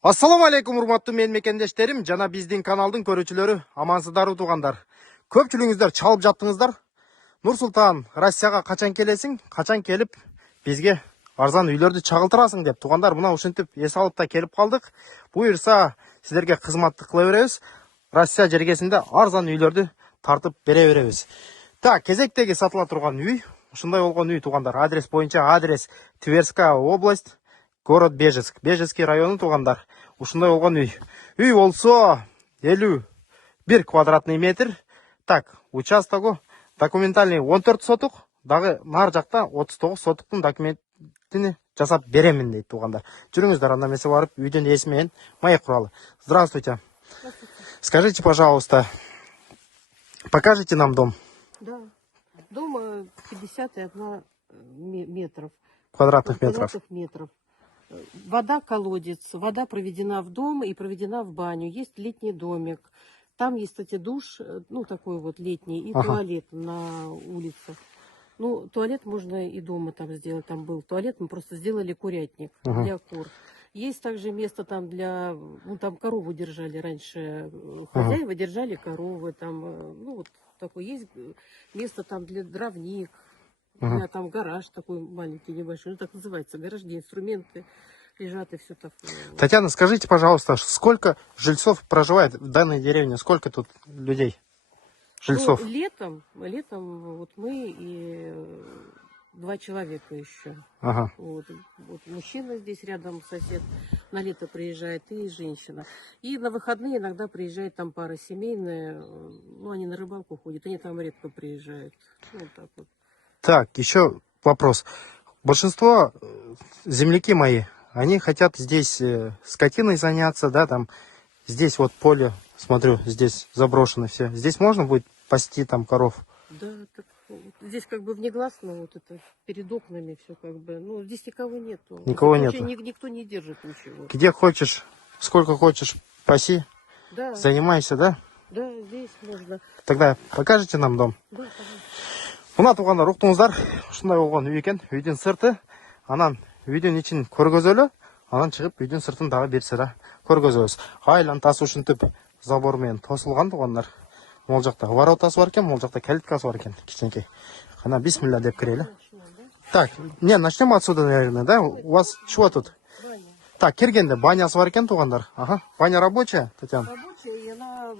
Ассаламу алейкум, урматтуу менин мекендештерим жана биздин каналдын көрүүчүлөрү, амансыздарбы туугандар. Көпчүлүгүңүздөр чалып жаттыңыздар. Нур-Султан, Россияга качан келесиң? Качан келип бизге арзан үйлөрдү чагылтырасың деп туугандар, мына ушинтип эс алып да келип калдык. Буюрса, силерге кызматты кыла беребиз. Россия жергесинде арзан үйлөрдү тартып бере беребиз. Так, кезектеги сатыла турган үй, ушундай болгон үй туугандар. Адрес боюнча адрес Тверская область, город Бежецк. Бежецкий району туугандар. Ушундай болгон үй. Үй болсо 51 квадратный метр. Так, участогу документальный 14 сотук, дагы нар жакта 39 сотуктун документini жасап беремин дейт туугандар. Жүрүңүздөр, анда эмесе барып үйдүн ээси менен маек куралы. Здравствуйте. Здравствуйте. Скажите, пожалуйста, покажите нам дом. Да. Дом 51 метров. Квадратных метров. Вода колодец, вода проведена в дом и проведена в баню. Есть летний домик. Там есть, кстати, душ, ну, такой вот летний, и туалет на улице. Ну, туалет можно и дома там сделать. Там был туалет, мы просто сделали курятник для кур. Есть также место там для... Ну, там корову держали раньше. Хозяева держали коровы. Там, ну, вот такое. Есть место там для дровник. Там гараж такой маленький, небольшой. Ну, так называется. Гараж, где инструменты лежат и все такое. Татьяна, скажите, пожалуйста, сколько жильцов проживает в данной деревне? Сколько тут людей? Жильцов? Ну, летом вот мы и 2 человека еще. Вот мужчина здесь рядом, сосед, на лето приезжает, и женщина. И на выходные иногда приезжает там пара семейная, ну, они на рыбалку ходят, они там редко приезжают. Вот так вот. Так, еще вопрос. Большинство земляки мои, они хотят здесь скотиной заняться, да, там, здесь вот поле, смотрю, здесь заброшено все. Здесь можно будет пасти там коров? Да, так, здесь как бы внегласно, вот это, перед окнами все как бы, ну, здесь никого нету. Никого нету? Никто не держит ничего. Где хочешь, сколько хочешь, паси, да. Занимайся, да? Да, здесь можно. Тогда покажете нам дом? Да, пожалуйста. Мына туғандар, уктуңуздар, ушундай болгон үй экен, үйдүн сырты, анан үйдүн ичин көргөзөлү, анан чыгып үйдүн сыртын дагы бир сыра көргөзөбүз. Айлантасы ушинтип забор менен тосулган туғандар. Могул жакта воротасы бар экен, могул жакта калиткасы бар экен, кичинекей. Кана бисмилля деп кирели. Так, не, начнем отсюда, наверное, да? У вас чего тут? Баня. Так, киргенде банясы бар экен туғандар. Ага, баня рабочая, Татьяна? Рабочая, и она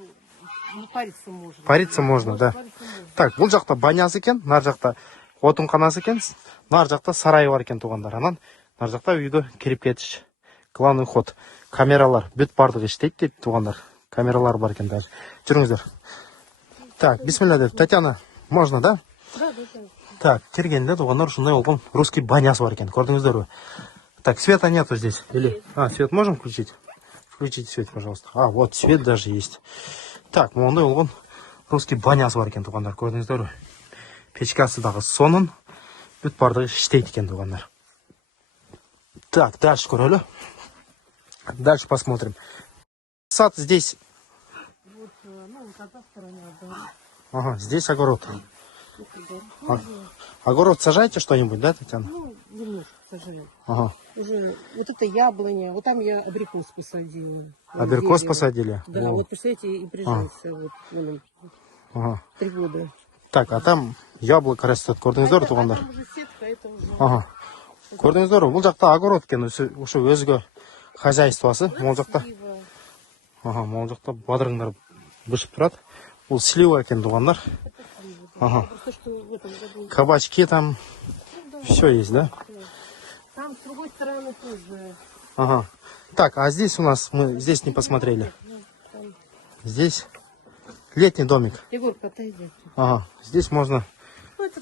париться можно. Париться можно, да. Париться можно. Так, бул жакта банясы экен, нар жакта отунканасы экен, нар жакта сарайы бар экен туғандар. Анан нар жакта үйдө кирип кетиш. Главный ход. Камералар бүт бардыгы иштейт дейт туғандар. Камералар бар экен даже. Жүрүңүздөр. Так, бисмилля деп. Татьяна, можно, да? Да, да. Так, киргенде туғандар ушундай болгон русский банясы бар экен. Көрдүңүздөрбү? Так, света нету здесь. Или свет можем включить? Включите свет, пожалуйста. Вот свет даже есть. Так, мондай болгон русский банясы бар экен туғандар. Көрдүңүздөрбү? Печкасы дагы сонун. Бүт бардыгы иштейт экен туғандар. Так, дальше көрөлү. Дальше посмотрим. Сад здесь. Вот, ну, вот одна сторона, да. Ага, здесь огород. Огород сажаете что-нибудь, да, Татьяна? Ну, немножко сажаем. Ага. Уже вот это яблоня, вот там я абрикос посадила. Абрикос дерево. посадили? Да, О. вот представляете, и прижился. Вот, вон он, Ага. 3 года. Так, а там яблоко растет. Көрдүңүздөрбү туғандар? Там уже сетка, это уже... Ага. Көрдүңүздөрбү? Бул жакта огород экен, ушу өзгө хозяйствосы. Могул жакта. Ага, могул жакта бадырыңдар бышып турат. Бул слива экен туғандар. Ага. Просто что в этом году... Кабачки там. Все есть, да? Там с другой стороны тоже. Ага. Так, а здесь у нас, мы здесь не посмотрели. Здесь летний домик. Егорка, отойди. Ага. Здесь можно Ну, это...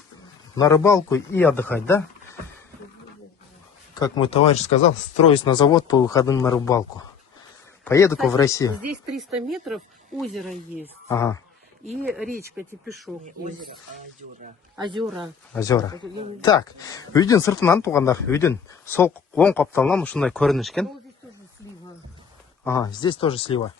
на рыбалку и отдыхать, да? Как мой товарищ сказал, строюсь на завод по выходным на рыбалку. Поеду-ка в Россию. Здесь 300 метров озеро есть. Ага. И речка Тепешок. Озера. Озера. Так, үйдүн сыртынан туғандар, үйдүн сол оң капталынан ушундай көрүнүш экен. Ну, здесь тоже слива. Ага, здесь тоже слива.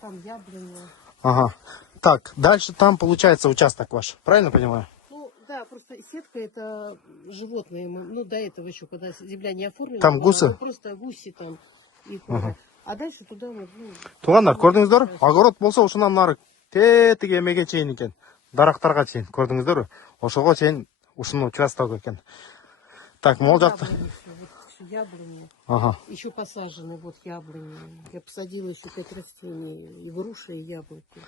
Там яблоня. Ага. Так, дальше там получается участок ваш, правильно понимаю? Ну, да, просто сетка это животные. Ну, до этого еще, когда земля не оформлена. Там гусы? Просто гуси там. И Ага. А дальше туда вот, ну, Туғандар, көрдіңіздер? Огород болса, ушунан нары тетиги эмеге чейин экен. Дарактарга чейин, көрдүңүздөр? Ошого чейин ушуну участок экен. Так, мол жакта. яблони всё, вот всё яблони. Ага. Еще посажены вот яблони. Я посадила еще 5 растений, и груши, и яблоки.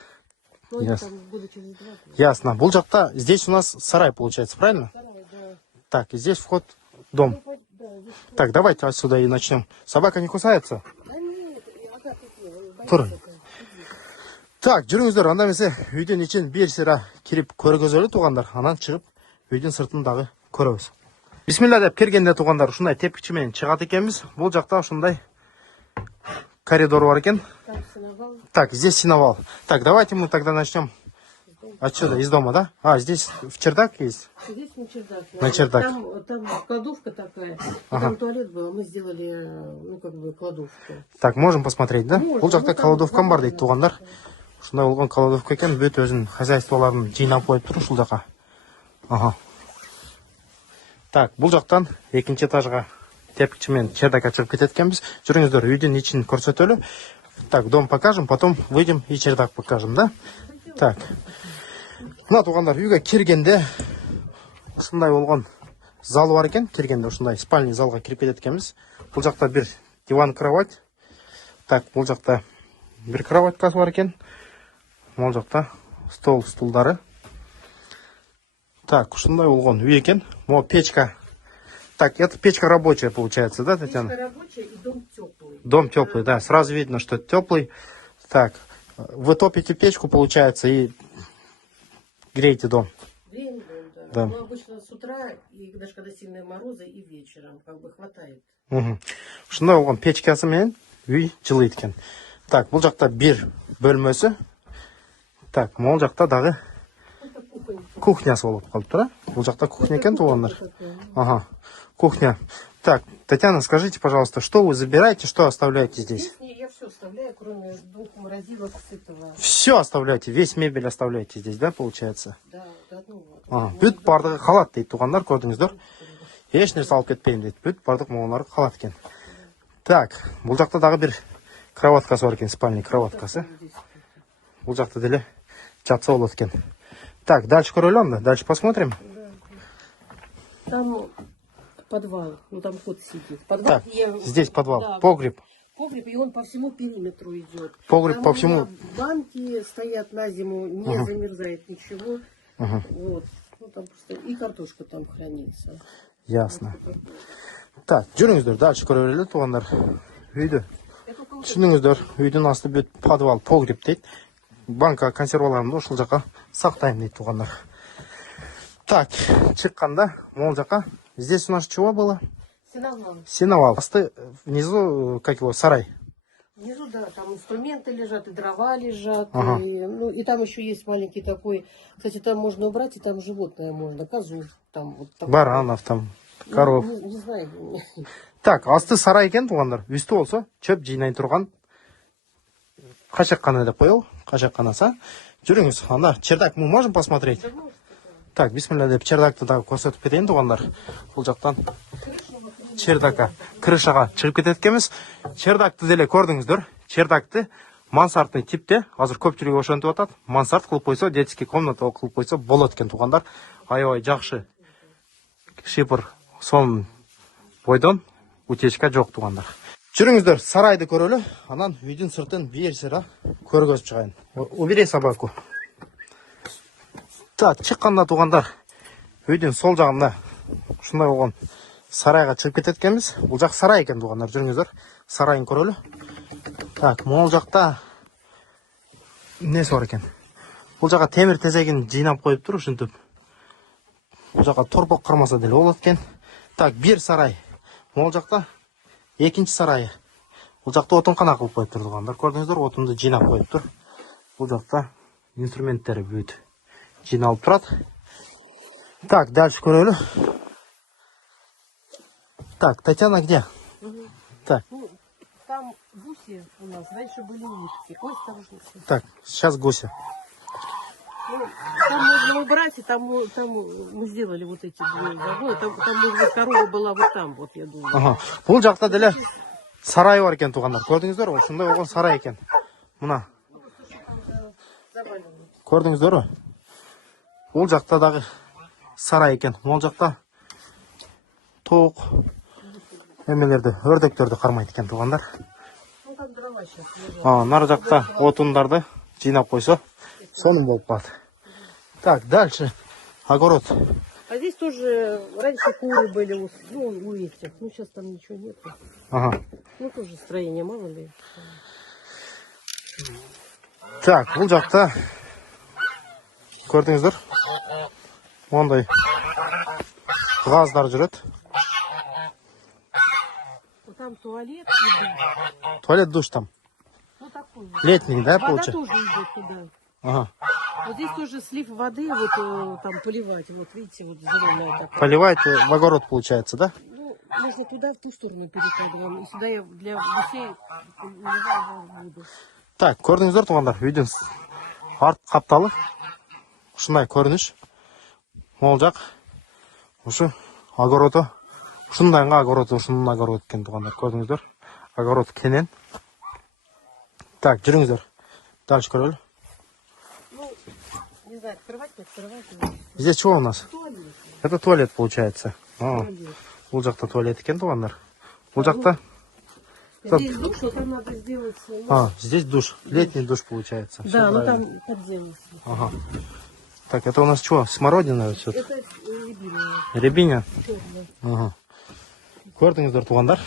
Ну, они Ясно. там года через 2 будут. Ясно. Бул жакта, здесь у нас сарай получается, правильно? Вторая, да. Так, и здесь вход в дом. Ну, да, здесь вот. Так, давайте отсюда и начнем. Собака не кусается? Да нет, ага, такие, он боится Тур. там. Так, жүрүңүздөр, анда эмесе үйдөн ичин бир сыра кирип көргөзөлү туугандар. Анан чыгып үйдүн сыртын дагы көрөбүз. Бисмилла деп киргенде туугандар ушундай тепкичи менен чыгат экенбиз. Бул жакта ушундай коридор бар экен. Там сеновал. Так, здесь сеновал. Так, давайте мы тогда начнем отсюда, из дома, да? А, здесь в чердак есть? Здесь на чердак. На чердак. Там кладовка такая. Ага. Там туалет был, а мы сделали, ну, как бы, кладовку. Так, можем посмотреть, да? Можно, Бул жакта ну, там кладовкам бар можно. дейт туугандар. Ушундай болгон кладовка экен, бүт өзүнүн хозяйстволорун жыйнап коюптур ушул жака. Ага. Так, бул жактан экинчи этажга тепкичи менен чердакка чыгып кетет экенбиз. Жүрүңүздөр, үйдүн ичин көрсөтөлү. Так, дом покажем, потом выйдем и чердак покажем, да? Так. Мына туугандар, үйгө киргенде ушундай болгон зал бар экен. Киргенде ушундай спальный залга кирип кетет экенбиз. Бул жакта бир диван, кровать. Так, бул жакта бир кроватькасы бар экен. Бул жакта стол, стулдары. Так, ушундай болгон үй экен. Могу печка. Так, это печка рабочая получается, да, Татьяна? Печка рабочая и дом теплый. Дом теплый, да, сразу видно, что теплый. Так, вы топите печку, получается, и греете дом. Время, да. Да. Ну, обычно с утра, и даже когда сильные морозы, и вечером, как бы, хватает. Ушундай болгон печкасы менен үй жылыйт экен. Так, бул жакта бир бөлмөсү. Так, могул жакта дагы Это кухонька. кухнясы болуп калыптыр, а? Бул жакта кухня экен туугандар. Такая. Ага, кухня. Так, Татьяна, скажите, пожалуйста, что вы забираете, что оставляете здесь? Здесь я все оставляю, кроме 2 морозилок с этого. Все оставляете, весь мебель оставляете здесь, да, получается? Да, до одного. Ага, бүт бардыгы калат дейт туугандар, көрдүңүздөр. Эч нерсе алып кетпейм дейт. Бүт бардык могулары калат экен. Так, бул жакта дагы бир кроваткасы бар экен, спальный кроваткасы. Бул жакта деле жатса болот экен. Так, дальше көрөлү анда, дальше посмотрим. Там подвал, ну там кот сидит. Подвал, Так, здесь подвал, да, погреб. погреб, и он по всему периметру идет. Погреб Там по у всему. меня банки стоят на зиму, не замерзает ничего. Ага. Вот. Ну, там просто и картошка там хранится. Ясно. Так, жүрүңүздөр, дальше көрөлү туугандар. Үйдү. Я только вот Түшүнүңүздөр, үйдүн асты бүт подвал, погреб дейт. Банка консерваларымды ушул жака сактайм дейт туугандар. Так, чыкканда могул жака. Здесь у нас чего было? сеновал. Сеновал. Асты внизу, как его, сарай. Внизу, да, там инструменты лежат, и дрова лежат. Ага. И, ну, и там еще есть маленький такой. Кстати, там можно убрать, и там животное можно. Козу. Там вот такой. Баранов там, коров. Не знаю. Так, асты сарай экен туугандар. Үстү болсо чөп жыйнай турган качаккана деп коелу. Качакканасы. Жүрүңүз, анда чердак мы можем посмотреть? Так, бисмилля деп чердакты дагы көрсөтүп кетейин туугандар. Бул жактан чердакка, крышага чыгып кетет экенбиз. Чердакты деле көрдүңүздөр. Чердакты мансардный типте, азыр көпчүлүк ошентип атат. Мансард кылып койсо, детский комната кылып койсо болот экен туугандар. Аябай жакшы. Шипр сон бойдон утечка жок туугандар. Жүрүңүздөр, сарайды көрөлү. Анан үйдүн сыртын бир сыра көргөзүп чыгайын. Убери собаку. Так, чыкканда туугандар, үйдүн сол жагында ушундай болгон сарайга чыгып кетет экенбиз. Бул жак сарай экен туугандар, жүрүңүздөр. Сарайын көрөлү. Так, могул жакта эмнеси бар экен? Бул жака темир тезегин жыйнап коюптур ушинтип. Бул жака торпок кармаса деле болот экен. Так, бир сарай. Могул жакта экинчи сарайы. Бул жакта отункана кылып коюптур туугандар. Көрдүңүздөр, отунду жыйнап коюптур. Бул жакта инструменттери бүт жыйналып турат. Так, дальше көрөлү. Так, Татьяна где? Так, Ну, там гуси у нас, раньше были утки. Ой, осторожно. так, сейчас гуся. Ну, там можно убрать, и там мы сделали вот эти две загоны. Там может быть, корова была вот там, вот, я думаю. Ага. Бул жакта деле сарайы бар екен туғандар. Көрдіңіздер ғой? Ушундай болгон сарай екен. Мына. Көрдіңіздер ғой? Ол жақта дағы сарай екен. Ол жақта тоқ емелерді, өрдектерді қармайды екен туғандар. Нар жақта отындарды жинап қойса, соның болып қалады. Так, дальше. Огород. А здесь тоже раньше куры были у этих. Ну, сейчас там ничего нет. Ага. Ну, тоже строение, мало ли. Так, бұл жақта көрдіңіздер. Ондай газдар жүреді. Вот там туалет и душ. Туалет, душ там. Ну, такой. Летний, да, Вода получается? тоже идет туда. Ага. Вот здесь тоже слив воды, вот там поливать. Вот видите, вот зеленая такая. Поливает в огород, получается, да? Ну, можно туда, в ту сторону перекладываем. И сюда я для гусей наливаю воду. Так, көрдіңіздер туғандар, үйден арт қапталы. Ушындай көрініш. Ол жақ. Ушы огороды. Ушындайға огороды, ушындай огород екен туғандар. Көрдіңіздер. Огород кенен. Так, жүріңіздер. Дальше көрелі. Ну, не знаю, открывать, не открывать. Здесь что у нас? Туалет. Это туалет, получается. Туалет. Бұл жақта туалет екен туғандар. Бұл жақта... Здесь душ, но там надо сделать... Ну, здесь душ. Летний душ получается. Всё да, ну правильно. там подземный. Ага. Так, это у нас что? Смородина все. Это рябиновая. Рябиня. Черная. Ага. Көрдіңіздер туғандар.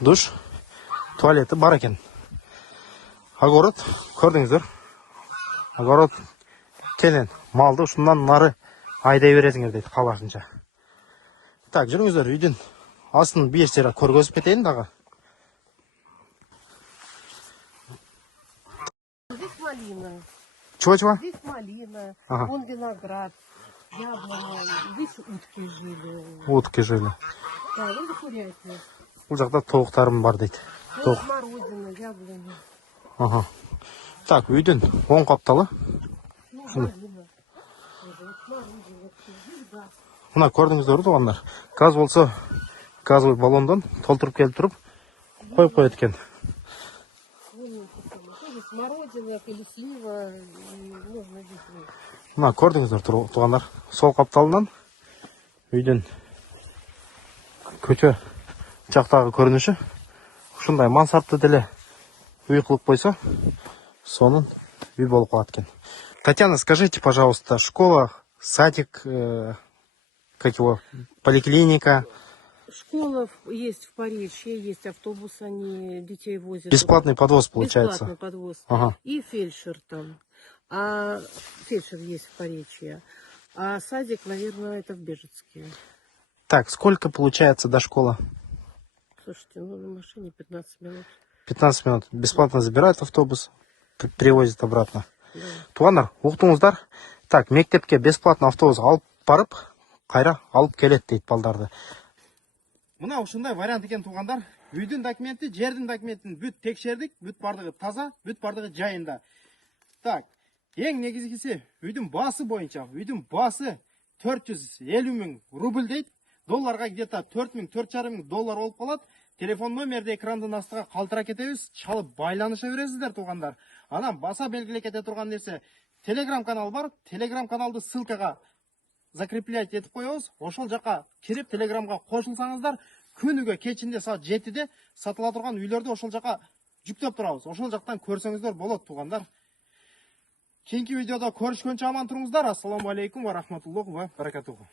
Душ. Туалеті бар екен. Огород. Көрдіңіздер. Огород кенен. Малды ұшынан нары айдай бересіңдер дейді қалашынша. Так, жүріңіздер үйден астын бір сері көргізіп кетейін дағы. Здесь малина. Чего? Здесь малина. Ага. Вон виноград. Яблоня. Здесь утки жили. Утки жили. Да, вон курятник. Бұл жақта тоқтарым бар дейді. Вон смородина, яблоня. Ага. Так, үйден оң қапталы. Ну, малина. Вот смородина. Здесь газ. Мына көрдіңіздер туғандар. Газ болса, газовый баллондан толтырып келіп тұрып, қойып қояды екен. Тоже смородина или слива. Можно здесь. Мына көрдіңіздер туғандар. Сол қапталынан үйден көте жақтағы көрініші. Шындай мансапты ділі үй қылып қойса, соның үй болып қалады екен. Татьяна, скажите, пожалуйста, школа, садик, как его, поликлиника. Школа есть в Поречье, есть автобус, они детей возят. Бесплатный подвоз получается. Бесплатный подвоз. Ага. И фельдшер там. А фельдшер есть в Поречье. А садик, наверное, это в Бежецке. Так, сколько получается до школы? Слушайте, ну на машине 15 минут. 15 минут. Бесплатно забирают автобус, привозят обратно. Да. Туғандар, оқытыңыздар. Так, мектепке бесплатно автобус алып барып, қайра алып келеді дейді балдарды. Мына ушындай вариант екен туғандар. Үйдің документі, жердің документін бүт текшердік, бүт бардығы таза, бүт бардығы жайында. Так, ең негізгісі үйдің басы бойынша, үйдің басы 450 мың рубль дейді. Долларға где-то 4-4,5 мың доллар болып қалады. Телефон номерді экрандың астыға қалтыра кетеміз, шалып байланыша бересіздер туғандар. Анам баса белгілі кете тұрған нәрсе, телеграм канал бар, телеграм каналды ссылкаға закреплять етіп қойыңыз. Ошол жаққа кіріп телеграмға қосылсаңыздар, күніге кечінде саат 7-де сатыла тұрған үйлерді ошол жаққа жүктеп тұрабыз. Ошол жақтан көрсеңіздер болады туғандар. Кейінгі видеода көрішкенше аман тұрыңыздар. Ассаламу алейкум ва рахматуллахи ва баракатуху.